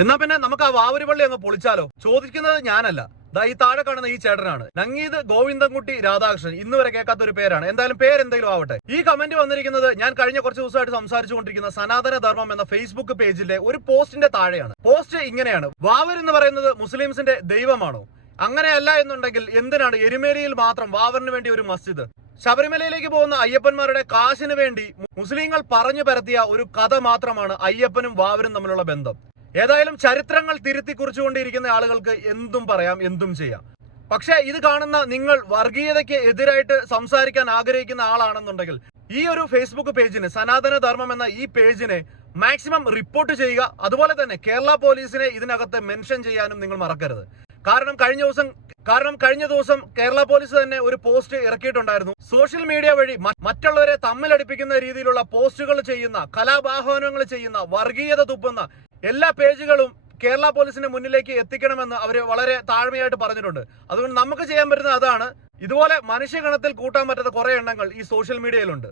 എന്നാ പിന്നെ നമുക്ക് ആ വാവൂരുപള്ളി അങ്ങ് പൊളിച്ചാലോ? ചോദിക്കുന്നത് ഞാനല്ല. ദാ ഈ താഴെ കാണുന്ന ഈ ചേട്ടനാണ്. നങ്ങീത് ഗോവിന്ദൻകുട്ടി രാധാകൃഷ്ണൻ. ഇന്ന് വരെ കേൾക്കാത്ത ഒരു പേരാണ്. എന്തായാലും പേരെന്തെങ്കിലും ആവട്ടെ. ഈ കമന്റ് വന്നിരിക്കുന്നത് ഞാൻ കഴിഞ്ഞ കുറച്ച് ദിവസമായിട്ട് സംസാരിച്ചുകൊണ്ടിരിക്കുന്ന സനാതന ധർമ്മം എന്ന ഫേസ്ബുക്ക് പേജിലെ ഒരു പോസ്റ്റിന്റെ താഴെയാണ്. പോസ്റ്റ് ഇങ്ങനെയാണ്. വാവർ എന്ന് പറയുന്നത് മുസ്ലിംസിന്റെ ദൈവമാണോ? അങ്ങനെയല്ല എന്നുണ്ടെങ്കിൽ എന്തിനാണ് എരുമേലിയിൽ മാത്രം വാവറിന് വേണ്ടി ഒരു മസ്ജിദ്? ശബരിമലയിലേക്ക് പോകുന്ന അയ്യപ്പന്മാരുടെ കാശിന് വേണ്ടി മുസ്ലിങ്ങൾ പറഞ്ഞു പരത്തിയ ഒരു കഥ മാത്രമാണ് അയ്യപ്പനും വാവരും തമ്മിലുള്ള ബന്ധം. ഏതായാലും ചരിത്രങ്ങൾ തിരുത്തി കുറിച്ചുകൊണ്ടിരിക്കുന്ന ആളുകൾക്ക് എന്തും പറയാം എന്തും ചെയ്യാം. പക്ഷേ ഇത് കാണുന്ന നിങ്ങൾ വർഗീയതയ്ക്ക് എതിരായിട്ട് സംസാരിക്കാൻ ആഗ്രഹിക്കുന്ന ആളാണെന്നുണ്ടെങ്കിൽ ഈ ഒരു ഫേസ്ബുക്ക് പേജിന് സനാതന ധർമ്മം എന്ന ഈ പേജിനെ മാക്സിമം റിപ്പോർട്ട് ചെയ്യുക. അതുപോലെ തന്നെ കേരള പോലീസിനെ ഇതിനകത്ത് മെൻഷൻ ചെയ്യാനും നിങ്ങൾ മറക്കരുത്. കാരണം കഴിഞ്ഞ ദിവസം കാരണം കഴിഞ്ഞ ദിവസം കേരള പോലീസ് തന്നെ ഒരു പോസ്റ്റ് ഇറക്കിയിട്ടുണ്ടായിരുന്നു. സോഷ്യൽ മീഡിയ വഴി മറ്റുള്ളവരെ തമ്മിലടിപ്പിക്കുന്ന രീതിയിലുള്ള പോസ്റ്റുകൾ ചെയ്യുന്ന കലാപാഹ്വാനങ്ങൾ ചെയ്യുന്ന വർഗീയത തുപ്പുന്ന എല്ലാ പേജുകളും കേരള പോലീസിന്റെ മുന്നിലേക്ക് എത്തിക്കണമെന്ന് അവർ വളരെ താഴ്മയായിട്ട് പറഞ്ഞിട്ടുണ്ട്. അതുകൊണ്ട് നമുക്ക് ചെയ്യാൻ പറ്റുന്ന അതാണ്. ഇതുപോലെ മനുഷ്യഗണത്തിൽ കൂട്ടാൻ പറ്റാത്ത കുറെ എണ്ണങ്ങൾ ഈ സോഷ്യൽ മീഡിയയിലുണ്ട്.